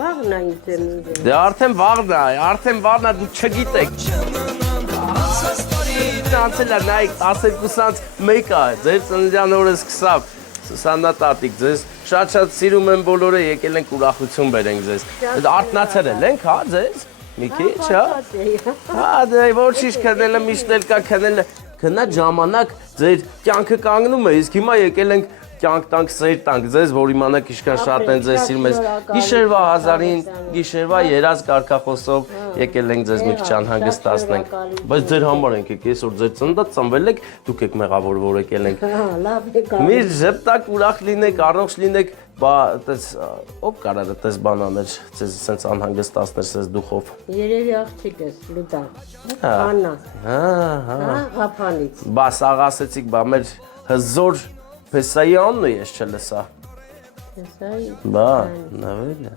Վաղն է ինձ եմ իրեն։ Դե արդեն վաղն է, դու չգիտեք։ Անցել է նայք 12-ից 1 է, ձեր ծննդյան օրը սկսավ, Սուսաննա տատիկ, ձեզ շատ սիրում են բոլորը, եկել ենք ուրախություն բերենք ձեզ։ Արթնացել ենք, հա, ձեզ, մի քիչ, հա։ Հա, դե ոչինչ քնելը միշտ էլ կա քնելը, գնա ժամանակ ձեր կյանքը կանգնում է, իսկ հիմա եկել ենք կյանք տանք, սեր տանք ձեզ, որ իմանաք ինչքան շատ են ձեզ սիրում ես, գիշերվա 1000-ին, գիշերվա երազ կարգախոսով եկել ենք ձեզ մի քիչ անհանգստացնենք, բայց ձեր համար ենք եկել, այսօր ձեր ծննդը ծնվել եք, դուք եք մեղավոր որ եկել ենք։ Մի ժպտակ ուրախ լինեք, առողջ լինեք, բա այդպես ով կարա այդպես բան աներ, ձեզ sense անհանգստացներ sense դուխով։ Երևի աղջիկ ես, Լյուդա։ Աննա։ Հա, Ղափանից։ Բա սաղ ասեցիք, բա մեր հզոր Փեսայանն է ես չլսա։ Փեսայի։ Բա, նավելը։